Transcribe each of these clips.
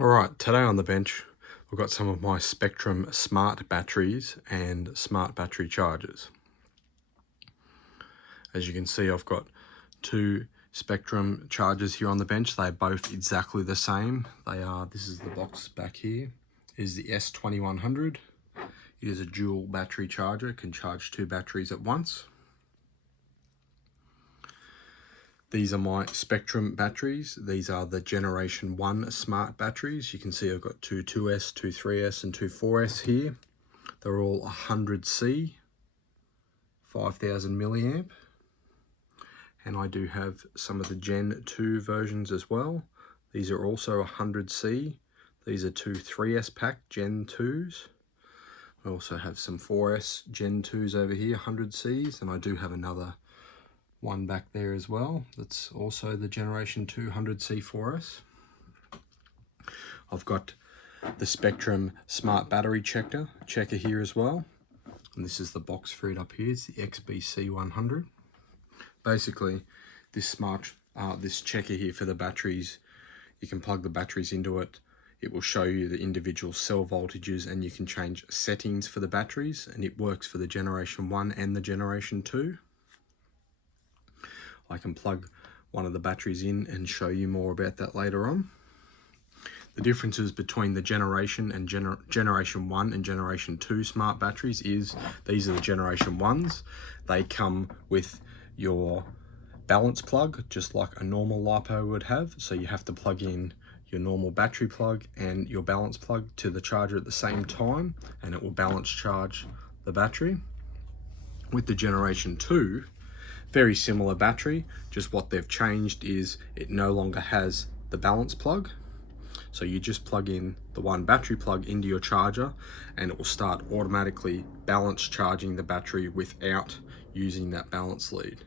Alright, today on the bench we've got some of my Spektrum smart batteries and smart battery chargers. As you can see, I've got two Spektrum chargers here on the bench. They're both exactly the same. This is the box back here, is the S2100. It is a dual battery charger, it can charge two batteries at once. These are my Spektrum batteries. These are the Generation 1 smart batteries. You can see I've got two 2S, two 3S and two 4S here. They're all 100C, 5000 milliamp. And I do have some of the Gen 2 versions as well. These are also 100C. These are two 3S pack Gen 2s. I also have some 4S Gen 2s over here, 100Cs, and I do have another one back there as well. That's also the Generation 2 100C 4S. I've got the Spektrum Smart Battery Checker here as well. And this is the box for it up here. It's the XBC 100. Basically, this checker here for the batteries, you can plug the batteries into it. It will show you the individual cell voltages and you can change settings for the batteries, and it works for the Generation 1 and the Generation 2. I can plug one of the batteries in and show you more about that later on. The differences between the Generation 1 and Generation 2 smart batteries is these are the Generation 1s. They come with your balance plug, just like a normal LiPo would have. So you have to plug in your normal battery plug and your balance plug to the charger at the same time, and it will balance charge the battery. With the Generation 2, very similar battery, just what they've changed is it no longer has the balance plug. So you just plug in the one battery plug into your charger and it will start automatically balance charging the battery without using that balance lead.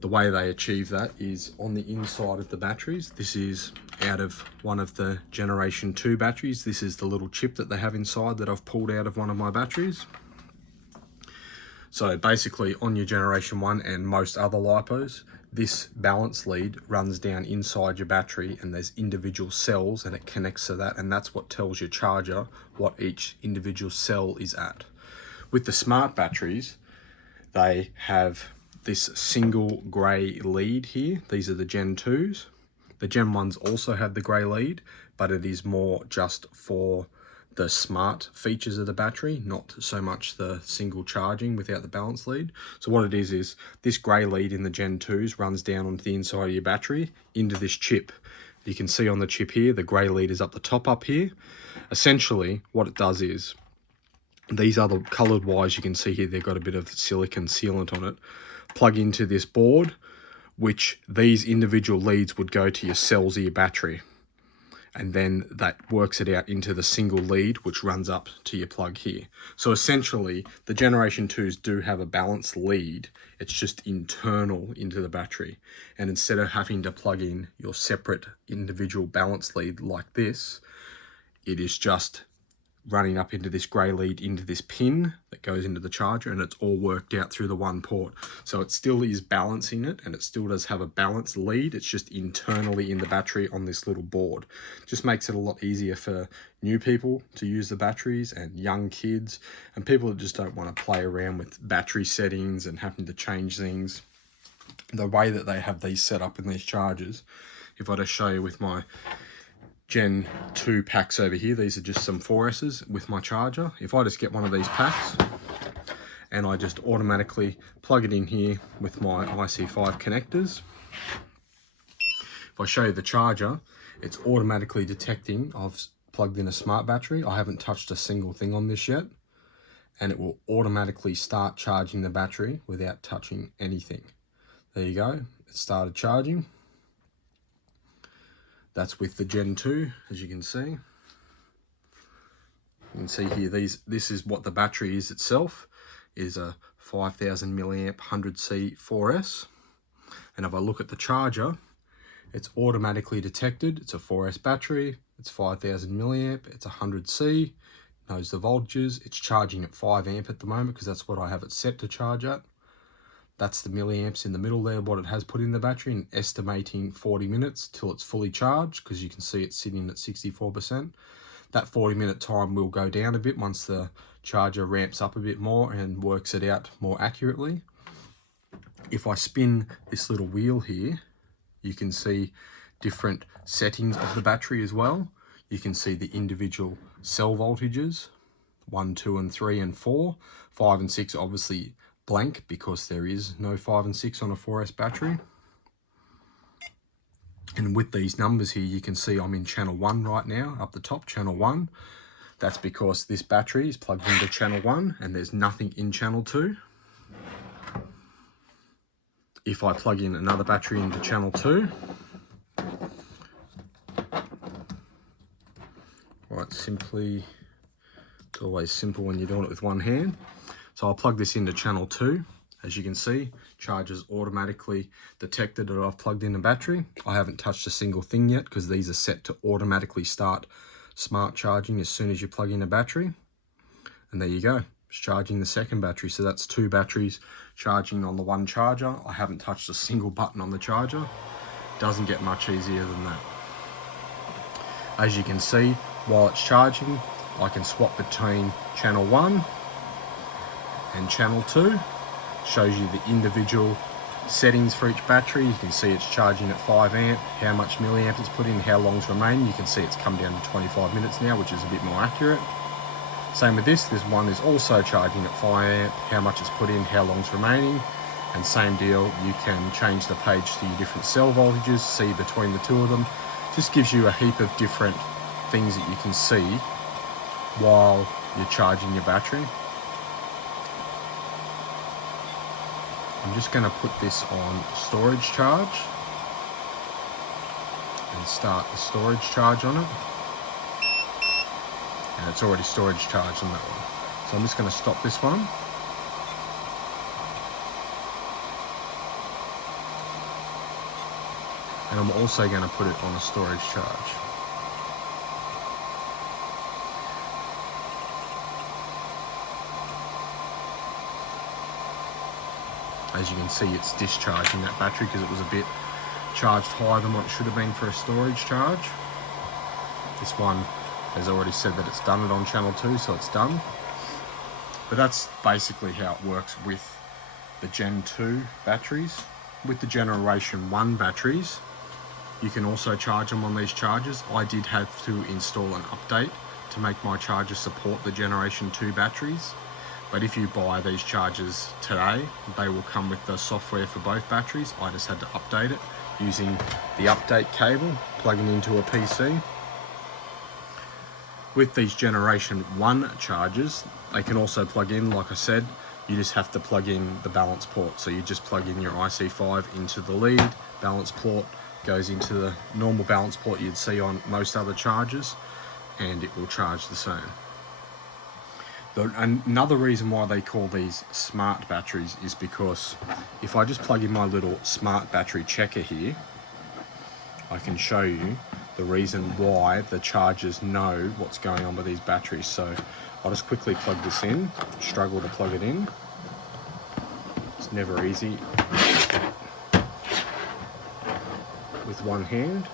The way they achieve that is on the inside of the batteries. This is out of one of the Generation 2 batteries. This is the little chip that they have inside that I've pulled out of one of my batteries. So basically on your Generation 1 and most other LiPos, this balance lead runs down inside your battery and there's individual cells and it connects to that, and that's what tells your charger what each individual cell is at. With the smart batteries, they have this single grey lead here. These are the Gen 2s. The Gen 1s also have the grey lead, but it is more just for the smart features of the battery, not so much the single charging without the balance lead. So what it is this grey lead in the Gen 2s runs down onto the inside of your battery into this chip. You can see on the chip here, the grey lead is up the top up here. Essentially, what it does is, these other coloured wires you can see here, they've got a bit of silicon sealant on it. Plug into this board, which these individual leads would go to your cells of your battery. And then that works it out into the single lead, which runs up to your plug here. So essentially, the Generation 2s do have a balanced lead. It's just internal into the battery. And instead of having to plug in your separate individual balance lead like this, it is just running up into this grey lead into this pin that goes into the charger, and it's all worked out through the one port. So it still is balancing it and it still does have a balanced lead. It's just internally in the battery on this little board. Just makes it a lot easier for new people to use the batteries and young kids and people that just don't want to play around with battery settings and having to change things. The way that they have these set up in these chargers, if I just show you with my Gen 2 packs over here, these are just some 4S's with my charger. If I just get one of these packs and I just automatically plug it in here with my IC5 connectors, if I show you the charger, it's automatically detecting I've plugged in a smart battery. I haven't touched a single thing on this yet, and it will automatically start charging the battery without touching anything. There you go, it started charging. That's with the Gen 2, as you can see. You can see here, this is what the battery is itself, is a 5000 milliamp 100C 4S. And if I look at the charger, it's automatically detected. It's a 4S battery, it's 5000 milliamp, it's 100C, knows the voltages. It's charging at 5 amp at the moment because that's what I have it set to charge at. That's the milliamps in the middle there, what it has put in the battery, and estimating 40 minutes till it's fully charged, because you can see it's sitting at 64%. That 40-minute time will go down a bit once the charger ramps up a bit more and works it out more accurately. If I spin this little wheel here, you can see different settings of the battery as well. You can see the individual cell voltages, 1, 2, and 3, and 4. 5 and 6 obviously blank because there is no 5 and 6 on a 4S battery. And with these numbers here, you can see I'm in channel 1 right now, up the top, channel 1. That's because this battery is plugged into channel 1 and there's nothing in channel 2. If I plug in another battery into channel 2, right, simply, it's always simple when you're doing it with one hand. So I'll plug this into channel 2. As you can see, charger's automatically detected that I've plugged in a battery. I haven't touched a single thing yet because these are set to automatically start smart charging as soon as you plug in a battery. And there you go, it's charging the second battery. So that's 2 batteries charging on the one charger. I haven't touched a single button on the charger. Doesn't get much easier than that. As you can see, while it's charging, I can swap between channel 1 and channel 2. Shows you the individual settings for each battery. You can see it's charging at 5 amp, how much milliamp it's put in, how long's remaining. You can see it's come down to 25 minutes now, which is a bit more accurate. Same with this one is also charging at 5 amp, how much it's put in, how long's remaining. And same deal, you can change the page to your different cell voltages, see between the two of them. Just gives you a heap of different things that you can see while you're charging your battery. I'm just going to put this on storage charge and start the storage charge on it. And it's already storage charged on that one. So I'm just going to stop this one. And I'm also going to put it on a storage charge. As you can see, it's discharging that battery because it was a bit charged higher than what it should have been for a storage charge. This one has already said that it's done it on channel 2, so it's done. But that's basically how it works with the Gen 2 batteries. With the Generation 1 batteries, you can also charge them on these chargers. I did have to install an update to make my charger support the Generation 2 batteries. But if you buy these chargers today, they will come with the software for both batteries. I just had to update it using the update cable, plugging into a PC. With these Generation 1 chargers, they can also plug in, like I said, you just have to plug in the balance port. So you just plug in your IC5 into the lead, balance port goes into the normal balance port you'd see on most other chargers, and it will charge the same. Another reason why they call these smart batteries is because if I just plug in my little smart battery checker here, I can show you the reason why the chargers know what's going on with these batteries. So I'll just quickly plug this in, struggle to plug it in. It's never easy with one hand.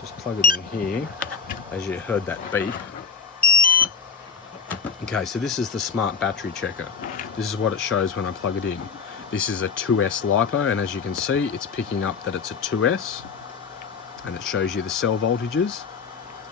Just plug it in here. As you heard that beep. Okay, so this is the smart battery checker. This is what it shows when I plug it in. This is a 2S LiPo, and as you can see, it's picking up that it's a 2S, and it shows you the cell voltages.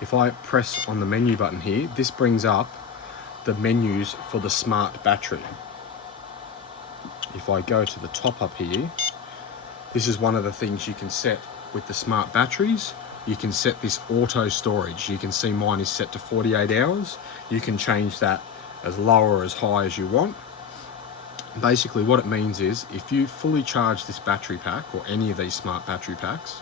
If I press on the menu button here, this brings up the menus for the smart battery. If I go to the top up here, this is one of the things you can set with the smart batteries. You can set this auto storage. You can see mine is set to 48 hours. You can change that as low or as high as you want. Basically what it means is if you fully charge this battery pack or any of these smart battery packs,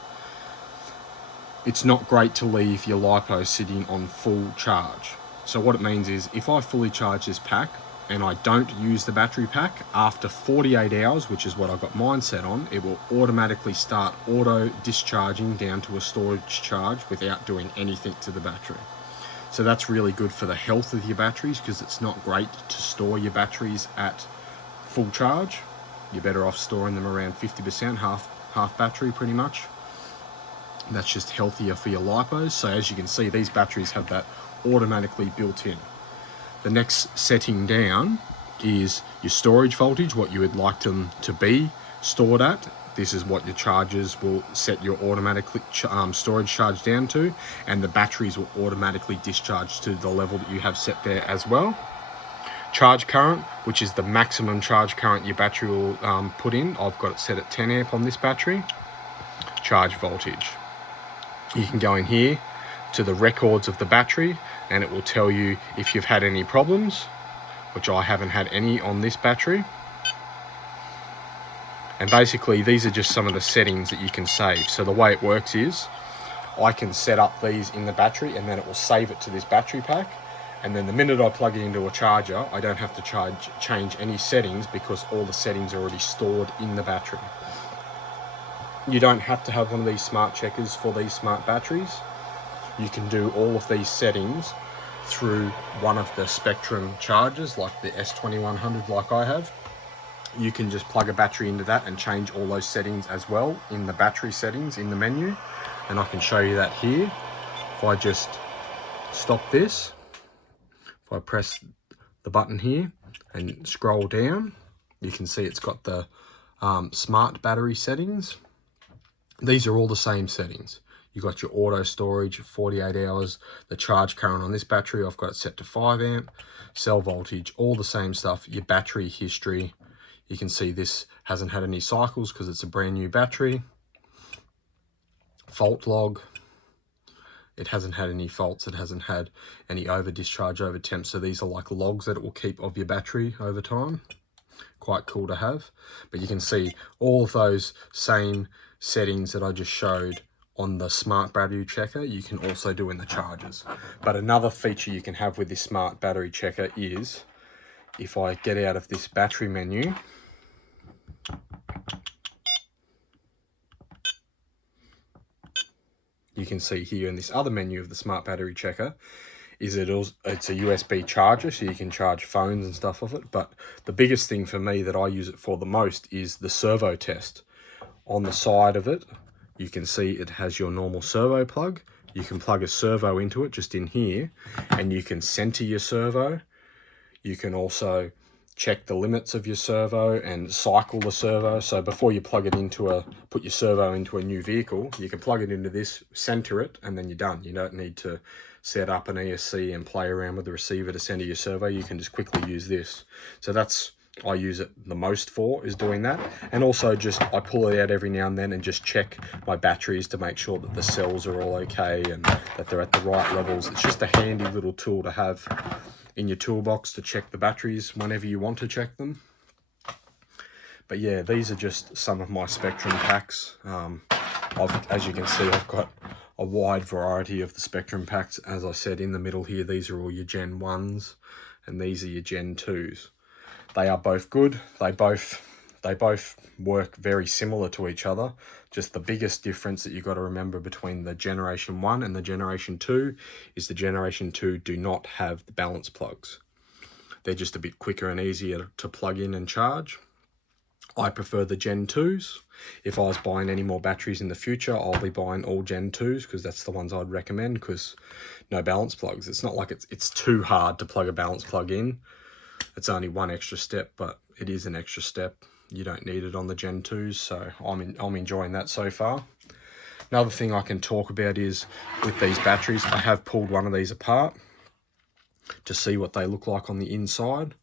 it's not great to leave your LiPo sitting on full charge. So what it means is if I fully charge this pack and I don't use the battery pack, after 48 hours, which is what I got mine set on, it will automatically start auto discharging down to a storage charge without doing anything to the battery. So that's really good for the health of your batteries, because it's not great to store your batteries at full charge. You're better off storing them around 50%, half battery pretty much. That's just healthier for your lipos. So as you can see, these batteries have that automatically built in. The next setting down is your storage voltage, what you would like them to be stored at. This is what your chargers will set your automatic storage charge down to, and the batteries will automatically discharge to the level that you have set there as well. Charge current, which is the maximum charge current your battery will put in. I've got it set at 10 amp on this battery. Charge voltage. You can go in here to the records of the battery, and it will tell you if you've had any problems, which I haven't had any on this battery. And basically these are just some of the settings that you can save. So the way it works is I can set up these in the battery, and then it will save it to this battery pack. And then the minute I plug it into a charger, I don't have to change any settings, because all the settings are already stored in the battery. You don't have to have one of these smart checkers for these smart batteries. You can do all of these settings through one of the Spektrum chargers, like the S2100 like I have. You can just plug a battery into that and change all those settings as well in the battery settings in the menu. And I can show you that here. If I just stop this, if I press the button here and scroll down, you can see it's got the smart battery settings. These are all the same settings. You've got your auto storage, 48 hours, the charge current on this battery, I've got it set to 5 amp, cell voltage, all the same stuff. Your battery history, you can see this hasn't had any cycles because it's a brand new battery. Fault log, it hasn't had any faults, it hasn't had any over discharge, over temp. So these are like logs that it will keep of your battery over time. Quite cool to have. But you can see all of those same settings that I just showed on the smart battery checker, you can also do in the chargers. But another feature you can have with this smart battery checker is, if I get out of this battery menu, you can see here in this other menu of the smart battery checker is it's a USB charger, so you can charge phones and stuff off it. But the biggest thing for me that I use it for the most is the servo test. On the side of it, you can see it has your normal servo plug. You can plug a servo into it just in here, and you can center your servo. You can also check the limits of your servo and cycle the servo. So before you plug it into put your servo into a new vehicle, you can plug it into this, center it, and then you're done. You don't need to set up an ESC and play around with the receiver to center your servo. You can just quickly use this. So that's, I use it the most for, is doing that. And also just, I pull it out every now and then and just check my batteries to make sure that the cells are all okay and that they're at the right levels. It's just a handy little tool to have in your toolbox to check the batteries whenever you want to check them. But yeah, these are just some of my Spektrum packs. As you can see, I've got a wide variety of the Spektrum packs. As I said, in the middle here, these are all your Gen 1s and these are your Gen 2s. They are both good. They both work very similar to each other. Just the biggest difference that you've got to remember between the Generation 1 and the Generation 2 is the Generation 2 do not have the balance plugs. They're just a bit quicker and easier to plug in and charge. I prefer the Gen 2s. If I was buying any more batteries in the future, I'll be buying all Gen 2s because that's the ones I'd recommend, because no balance plugs. It's not like it's too hard to plug a balance plug in. It's only one extra step, but it is an extra step. You don't need it on the Gen 2s, so I'm enjoying that so far. Another thing I can talk about is with these batteries, I have pulled one of these apart to see what they look like on the inside.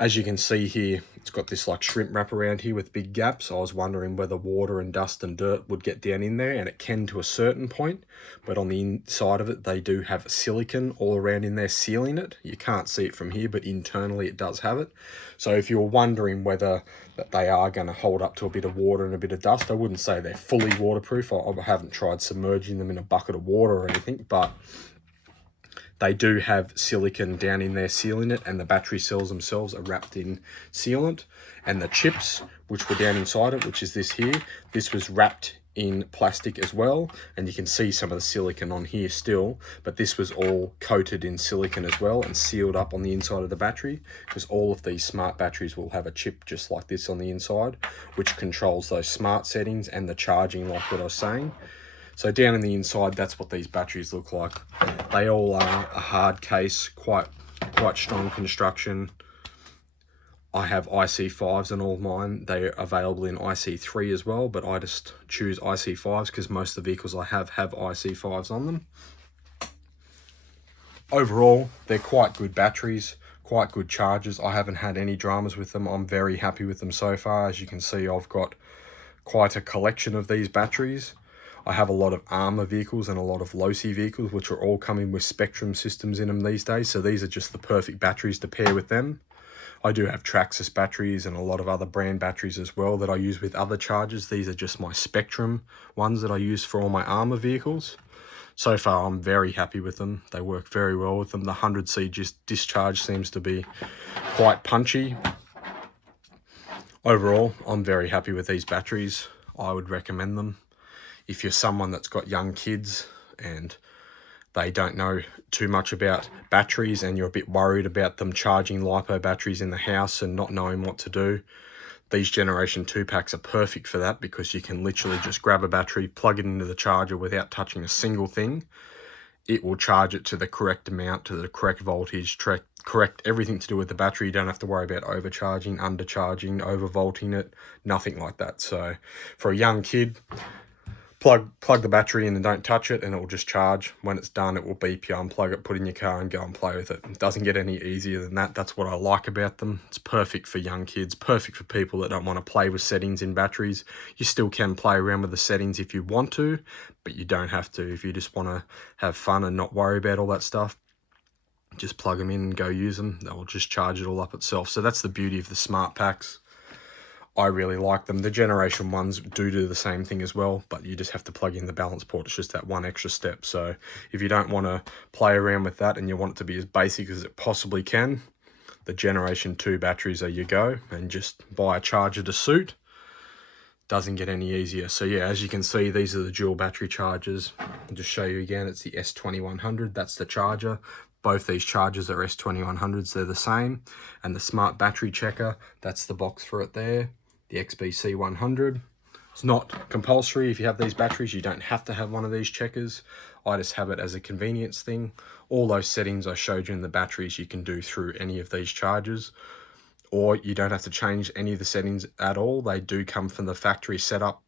As you can see here, it's got this like shrimp wrap around here with big gaps. I was wondering whether water and dust and dirt would get down in there, and it can to a certain point, but on the inside of it, they do have silicone all around in there sealing it. You can't see it from here, but internally it does have it. So if you're wondering whether that they are going to hold up to a bit of water and a bit of dust, I wouldn't say they're fully waterproof. I haven't tried submerging them in a bucket of water or anything, but they do have silicone down in there sealing it, and the battery cells themselves are wrapped in sealant. And the chips, which were down inside it, which is this here, this was wrapped in plastic as well, and you can see some of the silicon on here still, but this was all coated in silicon as well and sealed up on the inside of the battery, because all of these smart batteries will have a chip just like this on the inside, which controls those smart settings and the charging, like what I was saying. So down in the inside, that's what these batteries look like. They all are a hard case, quite strong construction. I have IC5s in all mine. They're available in IC3 as well, but I just choose IC5s because most of the vehicles I have IC5s on them. Overall, they're quite good batteries, quite good chargers. I haven't had any dramas with them. I'm very happy with them so far. As you can see, I've got quite a collection of these batteries. I have a lot of Armour vehicles and a lot of Losi vehicles, which are all coming with Spektrum systems in them these days. So these are just the perfect batteries to pair with them. I do have Traxxas batteries and a lot of other brand batteries as well that I use with other chargers. These are just my Spektrum ones that I use for all my Armour vehicles. So far, I'm very happy with them. They work very well with them. The 100C discharge seems to be quite punchy. Overall, I'm very happy with these batteries. I would recommend them. If you're someone that's got young kids and they don't know too much about batteries and you're a bit worried about them charging LiPo batteries in the house and not knowing what to do, these Generation 2 packs are perfect for that, because you can literally just grab a battery, plug it into the charger without touching a single thing. It will charge it to the correct amount, to the correct voltage, correct everything to do with the battery. You don't have to worry about overcharging, undercharging, overvolting it, nothing like that. So for a young kid, plug the battery in and don't touch it, and it will just charge. When it's done, it will beep you, unplug it, put it in your car and go and play with it. It doesn't get any easier than that. That's what I like about them. It's perfect for young kids, perfect for people that don't want to play with settings in batteries. You still can play around with the settings if you want to, but you don't have to. If you just want to have fun and not worry about all that stuff, just plug them in and go use them. They'll just charge it all up itself. So that's the beauty of the smart packs. I really like them. The Generation 1s do the same thing as well, but you just have to plug in the balance port. It's just that one extra step. So if you don't want to play around with that and you want it to be as basic as it possibly can, the Generation 2 batteries are your go, and just buy a charger to suit. Doesn't get any easier. So yeah, as you can see, these are the dual battery chargers. I'll just show you again. It's the S2100. That's the charger. Both these chargers are S2100s. They're the same. And the smart battery checker, that's the box for it there. The XBC 100. It's not compulsory. If you have these batteries, you don't have to have one of these checkers. I just have it as a convenience thing. All those settings I showed you in the batteries you can do through any of these chargers, or you don't have to change any of the settings at all. They do come from the factory setup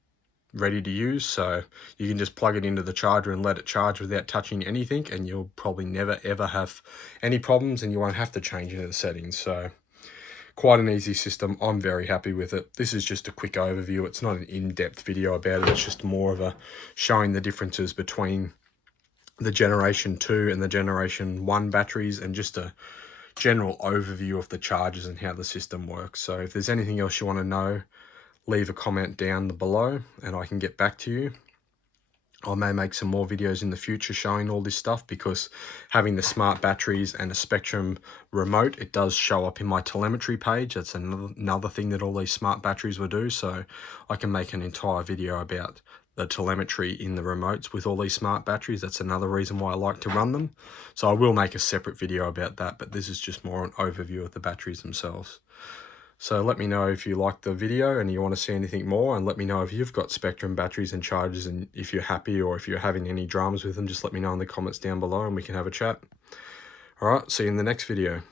ready to use, so you can just plug it into the charger and let it charge without touching anything, and you'll probably never ever have any problems, and you won't have to change any of the settings. So quite an easy system. I'm very happy with it. This is just a quick overview. It's not an in-depth video about it. It's just more of a showing the differences between the Generation 2 and the Generation 1 batteries, and just a general overview of the chargers and how the system works. So if there's anything else you want to know, leave a comment down below and I can get back to you. I may make some more videos in the future showing all this stuff, because having the smart batteries and a Spektrum remote, it does show up in my telemetry page. That's another thing that all these smart batteries will do. So I can make an entire video about the telemetry in the remotes with all these smart batteries. That's another reason why I like to run them. So I will make a separate video about that, but this is just more an overview of the batteries themselves. So let me know if you liked the video and you want to see anything more, and let me know if you've got Spektrum batteries and chargers, and if you're happy or if you're having any dramas with them, just let me know in the comments down below and we can have a chat. Alright, see you in the next video.